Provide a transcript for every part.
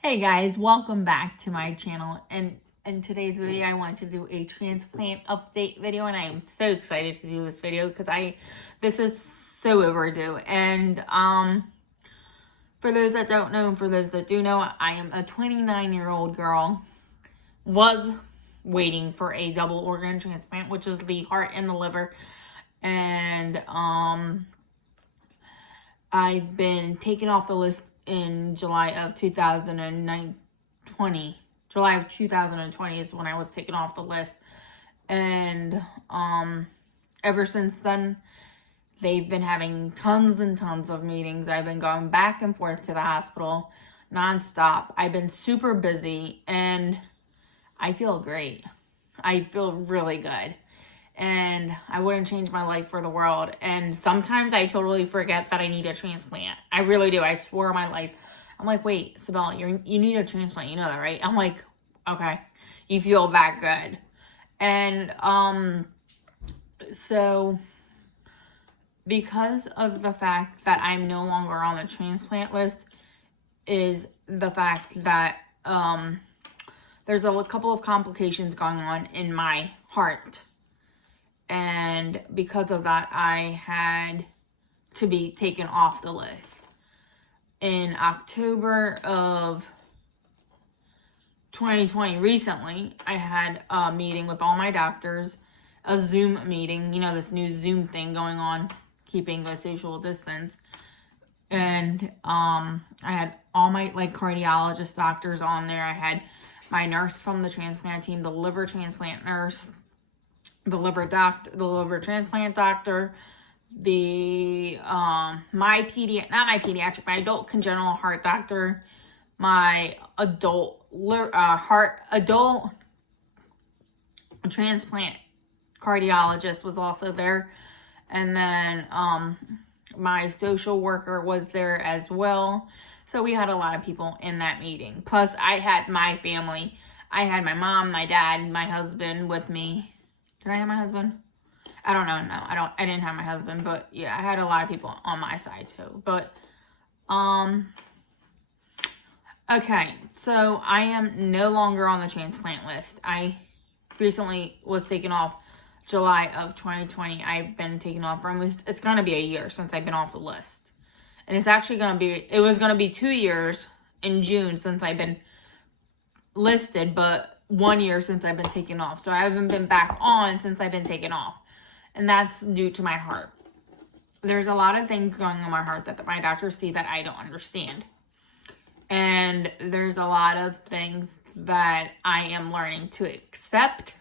Hey guys, welcome back to my channel. And in today's video, I wanted to do a transplant update video, and I am so excited to do this video because this is so overdue. And for those that don't know, and for those that do know, I am a 29-year-old girl, was waiting for a double organ transplant, which is the heart and the liver. And I've been taken off the list in July of 2020. July of 2020 is when I was taken off the list. And ever since then, they've been having tons and tons of meetings. I've been going back and forth to the hospital nonstop. I've been super busy and I feel great. I feel really good. And I wouldn't change my life for the world. And sometimes I totally forget that I need a transplant. I really do. I swear on my life. I'm like, wait, Sabella, you need a transplant. You know that, right? I'm like, okay. You feel that good. And so because of the fact that I'm no longer on the transplant list is the fact that there's a couple of complications going on in my heart. And because of that, I had to be taken off the list. In October of 2020, recently, I had a meeting with all my doctors, a Zoom meeting, this new Zoom thing going on, keeping the social distance. And I had all my cardiologist doctors on there. I had my nurse from the transplant team, the liver transplant nurse, the liver transplant doctor, my adult congenital heart doctor, my adult transplant cardiologist was also there, and then my social worker was there as well. So we had a lot of people in that meeting. Plus, I had my family. I had my mom, my dad, my husband with me. Did I have my husband? I don't know. No, I didn't have my husband, but yeah, I had a lot of people on my side too. But, okay. So I am no longer on the transplant list. I recently was taken off July of 2020. I've been taken off for almost, it's going to be a year since I've been off the list. And it's actually it was going to be 2 years in June since I've been listed, but 1 year since I've been taken off. So I haven't been back on since I've been taken off. And that's due to my heart. There's a lot of things going on in my heart that my doctors see that I don't understand. And there's a lot of things that I am learning to accept.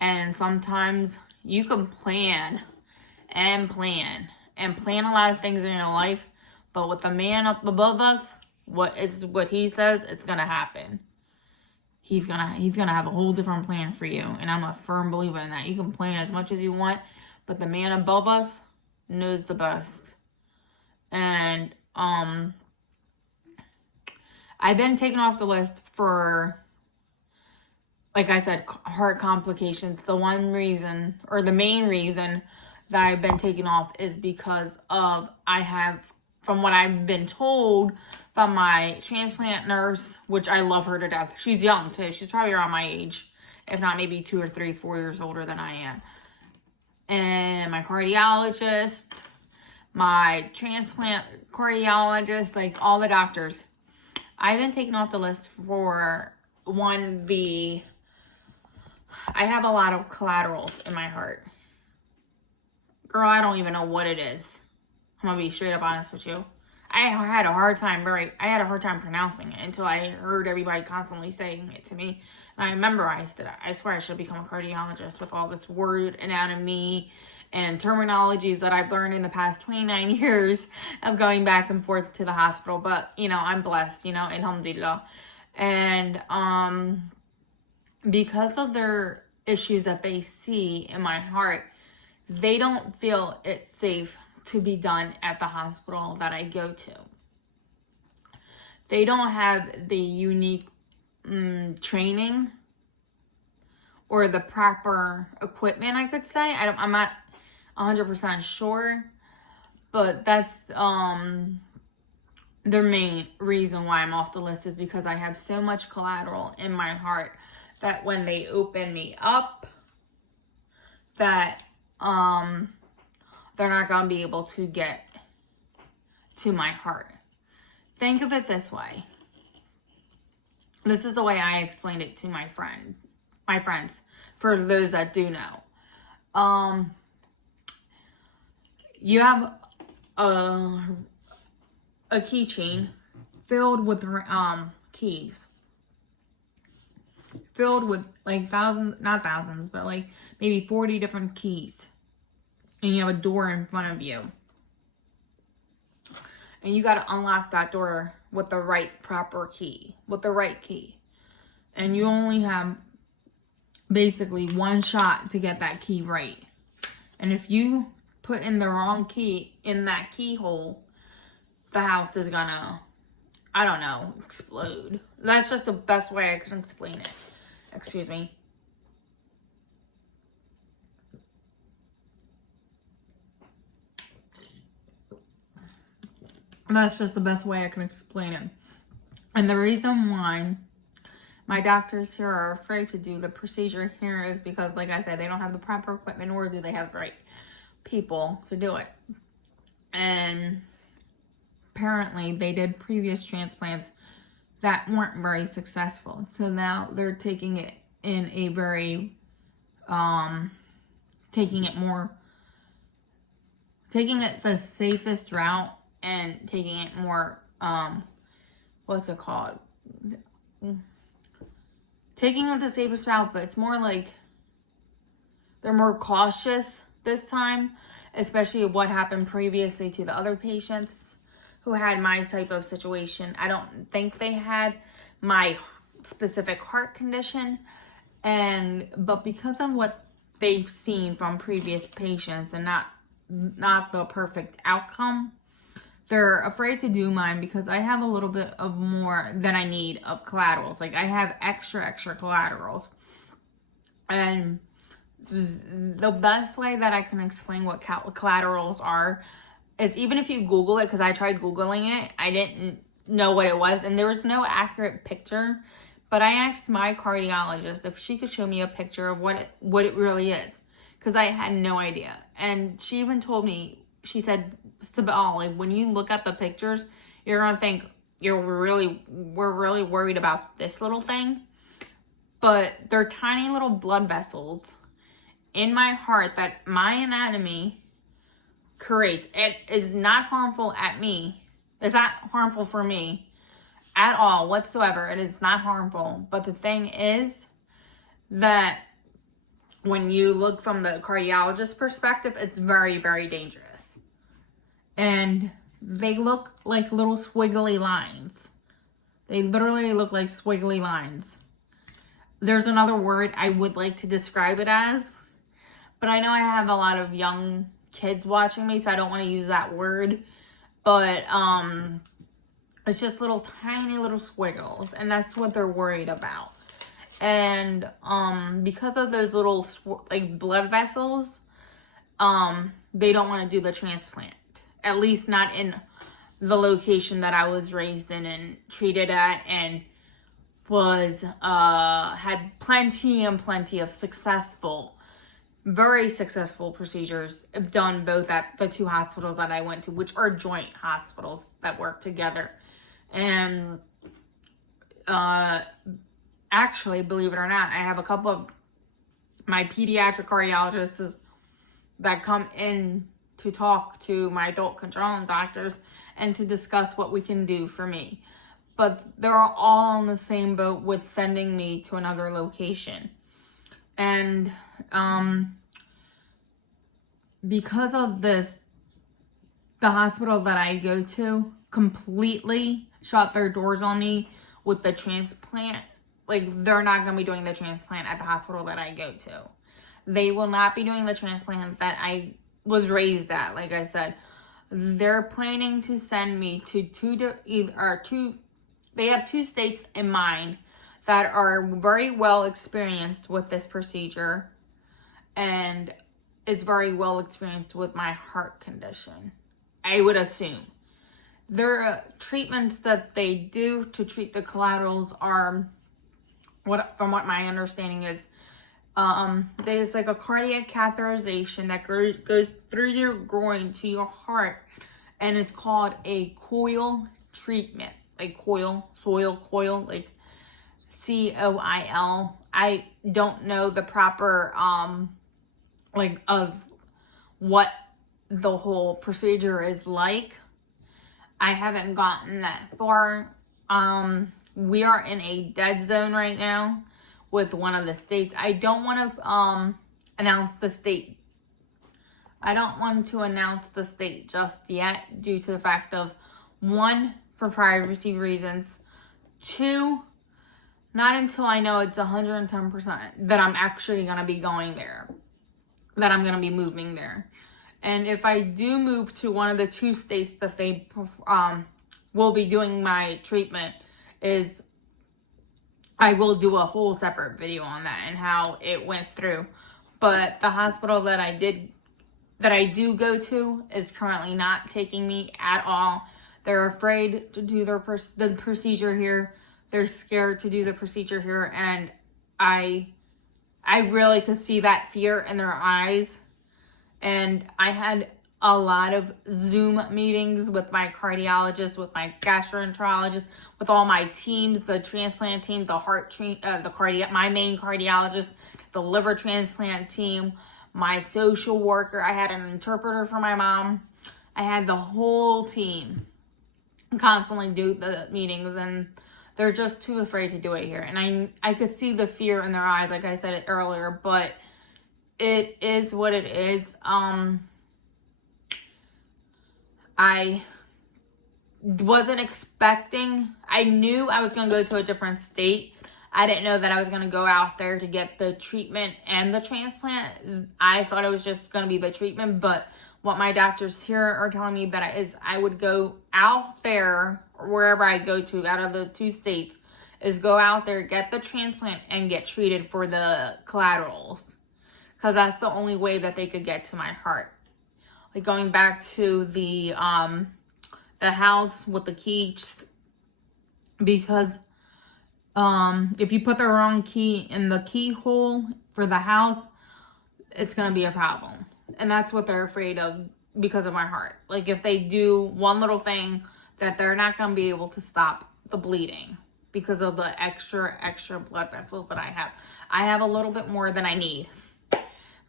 And sometimes you can plan a lot of things in your life. But with the man up above us, what he says, it's going to happen. He's gonna have a whole different plan for you. And I'm a firm believer in that. You can plan as much as you want, but the man above us knows the best. And I've been taken off the list for, like I said, heart complications. The main reason that I've been taken off is because of, from what I've been told from my transplant nurse, which I love her to death. She's young too. She's probably around my age, if not maybe 2 or 3, 4 years older than I am. And my cardiologist, my transplant cardiologist, all the doctors. I've been taken off the list for I have a lot of collaterals in my heart. Girl, I don't even know what it is. I'm gonna be straight up honest with you. I had a hard time pronouncing it until I heard everybody constantly saying it to me. And I memorized it. I swear I should become a cardiologist with all this word anatomy and terminologies that I've learned in the past 29 years of going back and forth to the hospital. But, I'm blessed, alhamdulillah. And because of their issues that they see in my heart, they don't feel it's safe to be done at the hospital that I go to. They don't have the unique training or the proper equipment, I could say. I'm not 100% sure, but that's the main reason why I'm off the list is because I have so much collateral in my heart that when they open me up, that they're not gonna be able to get to my heart. Think of it this way. This is the way I explained it to my friends, for those that do know. You have a keychain filled with keys, filled with like not thousands, but like maybe 40 different keys, and you have a door in front of you, and you got to unlock that door with the right key, and you only have basically one shot to get that key right. And if you put in the wrong key in that keyhole, the house is gonna, I don't know, explode. That's just the best way I can explain it. Excuse me. That's just the best way I can explain it. And the reason why my doctors here are afraid to do the procedure here is because, like I said, they don't have the proper equipment, nor do they have the right people to do it. And apparently they did previous transplants that weren't very successful. So now they're taking it in a very, taking it the safest route and taking it more, what's it called? Taking it the safest route, but it's more like they're more cautious this time, especially what happened previously to the other patients who had my type of situation. I don't think they had my specific heart condition, but because of what they've seen from previous patients and not the perfect outcome, they're afraid to do mine because I have a little bit of more than I need of collaterals. Like, I have extra collaterals. And the best way that I can explain what collaterals are is, even if you Google it, because I tried Googling it, I didn't know what it was, and there was no accurate picture. But I asked my cardiologist if she could show me a picture of what it really is, because I had no idea. And she even told me, she said, Sabal, like, when you look at the pictures, you're gonna think we're really worried about this little thing, but they're tiny little blood vessels in my heart that my anatomy creates. It is not harmful at me. It's not harmful for me at all whatsoever. It is not harmful. But the thing is that when you look from the cardiologist perspective, it's very, very dangerous. And they look like little squiggly lines. They literally look like squiggly lines. There's another word I would like to describe it as, but I know I have a lot of young kids watching me, so I don't want to use that word. But it's just little tiny little squiggles, and that's what they're worried about. And because of those little like blood vessels, they don't want to do the transplant. At least not in the location that I was raised in and treated at, and was had plenty of very successful procedures done both at the two hospitals that I went to, which are joint hospitals that work together. And actually, believe it or not, I have a couple of my pediatric cardiologists that come in to talk to my adult controlling doctors and to discuss what we can do for me. But they're all in the same boat with sending me to another location. And because of this, the hospital that I go to completely shut their doors on me with the transplant. Like, they're not going to be doing the transplant at the hospital that I go to. They will not be doing the transplant that I was raised at. Like I said, they're planning to send me to they have two states in mind that are very well experienced with this procedure, and is very well experienced with my heart condition, I would assume. their treatments that they do to treat the collaterals are, from what my understanding is, there's like a cardiac catheterization that goes through your groin to your heart, and it's called a coil treatment, like coil, like COIL. I don't know the proper like of what the whole procedure is like. I haven't gotten that far. We are in a dead zone right now with one of the states. I don't want to announce the state. I don't want to announce the state just yet due to the fact of, one, for privacy reasons, two, not until I know it's 110% that I'm actually going to be going there, that I'm going to be moving there. And if I do move to one of the 2 states that they will be doing my treatment, is I will do a whole separate video on that and how it went through. But the hospital that I do go to is currently not taking me at all. They're afraid to do the procedure here. They're scared to do the procedure here, and I really could see that fear in their eyes. And I had a lot of Zoom meetings with my cardiologist, with my gastroenterologist, with all my teams, the transplant team, my main cardiologist, the liver transplant team, my social worker. I had an interpreter for my mom. I had the whole team constantly do the meetings, and they're just too afraid to do it here. And I could see the fear in their eyes, like I said it earlier, but it is what it is. I wasn't expecting, I knew I was going to go to a different state. I didn't know that I was going to go out there to get the treatment and the transplant. I thought it was just going to be the treatment, but what my doctors here are telling me that is I would go out there, wherever I go to, out of the 2 states, is go out there, get the transplant, and get treated for the collaterals. Because that's the only way that they could get to my heart. Like going back to the house with the key, because if you put the wrong key in the keyhole for the house, it's going to be a problem. And that's what they're afraid of because of my heart. Like if they do one little thing, that they're not going to be able to stop the bleeding because of the extra blood vessels that I have. I have a little bit more than I need.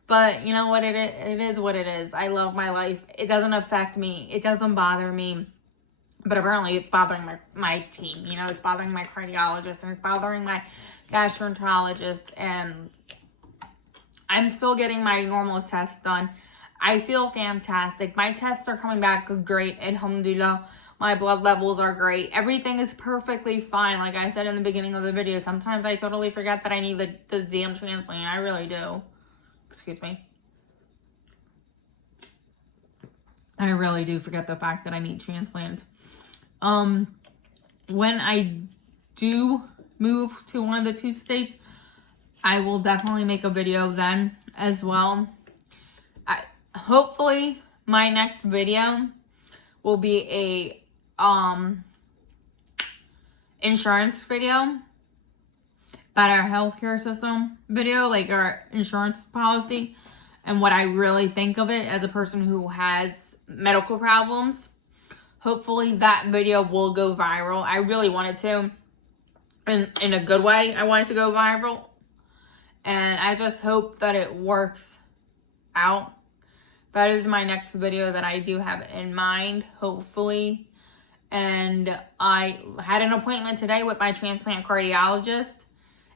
But you know what, it is what it is. I love my life. It doesn't affect me. It doesn't bother me. But apparently it's bothering my team. You know, it's bothering my cardiologist, and it's bothering my gastroenterologist. And I'm still getting my normal tests done. I feel fantastic. My tests are coming back great. Alhamdulillah. My blood levels are great. Everything is perfectly fine. Like I said in the beginning of the video, sometimes I totally forget that I need the damn transplant. I really do. Excuse me. I really do forget the fact that I need transplant. When I do move to one of the 2 states, I will definitely make a video then as well. Hopefully my next video will be a insurance video about our healthcare system video, like our insurance policy, and what I really think of it as a person who has medical problems. Hopefully that video will go viral. I really want it to, in a good way. I want it to go viral, and I just hope that it works out. That is my next video that I do have in mind, hopefully. And I had an appointment today with my transplant cardiologist,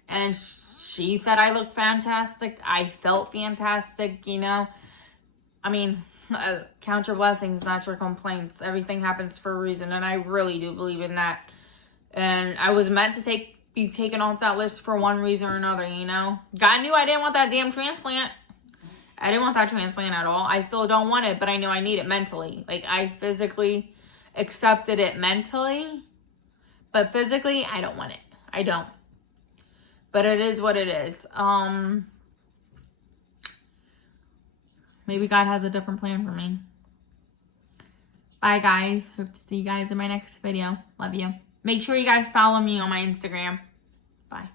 and she said I looked fantastic. I felt fantastic, you know. I mean, count your blessings, not your complaints. Everything happens for a reason, and I really do believe in that. And I was meant to be taken off that list for one reason or another, you know. God knew I didn't want that damn transplant. I didn't want that transplant at all. I still don't want it, but I know I need it mentally. Like, I physically accepted it mentally, but physically, I don't want it. I don't. But it is what it is. Maybe God has a different plan for me. Bye, guys. Hope to see you guys in my next video. Love you. Make sure you guys follow me on my Instagram. Bye.